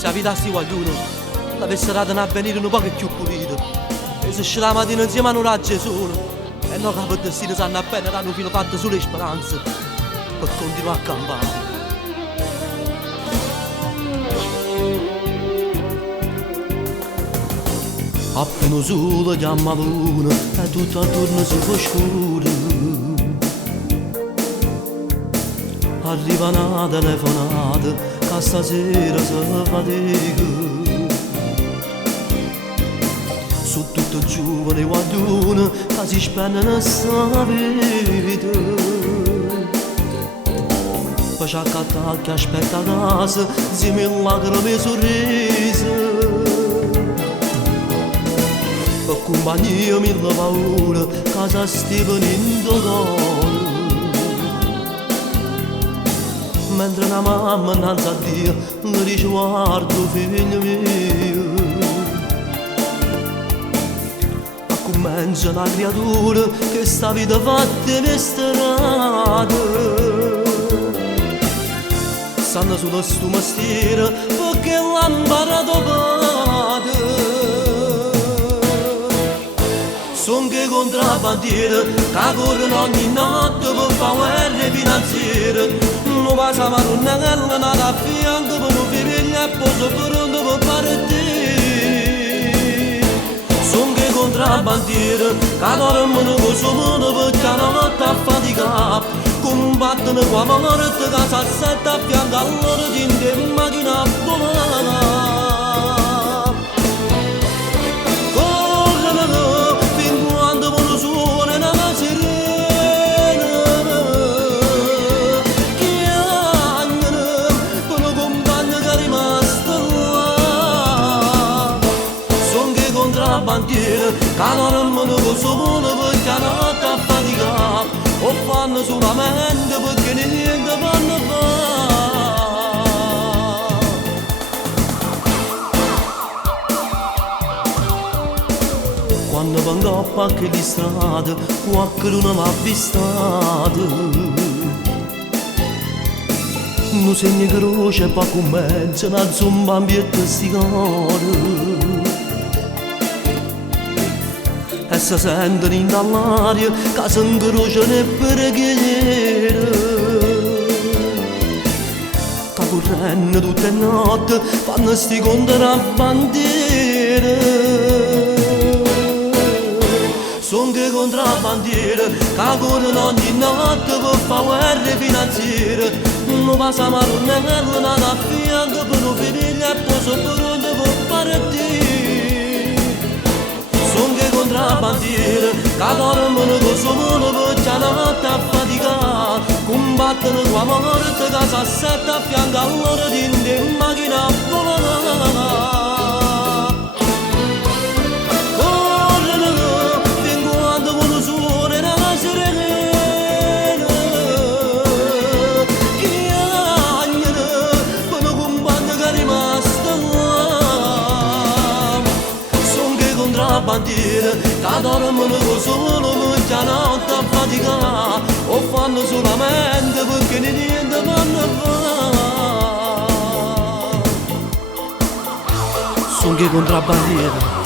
Se avitassi qualcuno, l'avesse dato a venire un po' più pulito. E se uscì la mattina insieme a un raggio solo. E no che per destino sanno appena hanno fino fatto sulle speranze per continuare a campare. Appena solo chiama l'una e tutto attorno si fa scuro. Arriva una telefonata che stasera si fatica. Su tutto giovane qualcuno che si spende nella vita. Poi c'è che aspetta a casa, si mi lacrime e sorrisi. Per compagnia mille paure, casa sti venendo cuore. Mentre una mamma innanzi a Dio le dice guarda figlio mio. Comincia una creatura che sta vita fatta per strada. Sanno solo sto mestiere perché l'hanno imparato padre. Son che contrabbandieri che corrono ogni notte per fare guerre finanziarie. Non passa ma non è nata a fianco per un figlio e poi pronto per partire. Son che contrabbandieri che dormono con suo mondo perché hanno notte a faticare. Combattono qua morte che si assetta a fianco a loro gente in macchina a volare. Corrono fin quando vogliono suonare una sirena. Chiamano per un compagno che è rimasto là. Son che contrabbandieri che dormono con suo mondo perché hanno notte a faticare. O fanno solamente perché niente fanno fare. Quando vengo a pacche di strada, qualcuno l'ha avvistato. Non segna croce e poi cominciano a zombambiette sti cori. E si sentono in dall'aria che si incrociano e preghiere. Che correndo tutte le notti fanno sti contrabbandieri. Son che contrabbandieri che corrono ogni notte per fare guerre finanziarie. Non passa ma non è nata a fianco per un figlio e poi sono pronto per partire. Son che contrabbandieri che dormono con suo mondo perché hanno notte a faticare. Combattono qua morte che si assetta a fianco a loro gente in macchina a volare. Corrono fin quando vogliono suonare una sirena. Chiamano per un compagno che è rimasto là. Son che contrabbandieri che dormono con solo perché a notte a faticare. O fanno solamente perché niente fanno fare. Son che contrabbandieri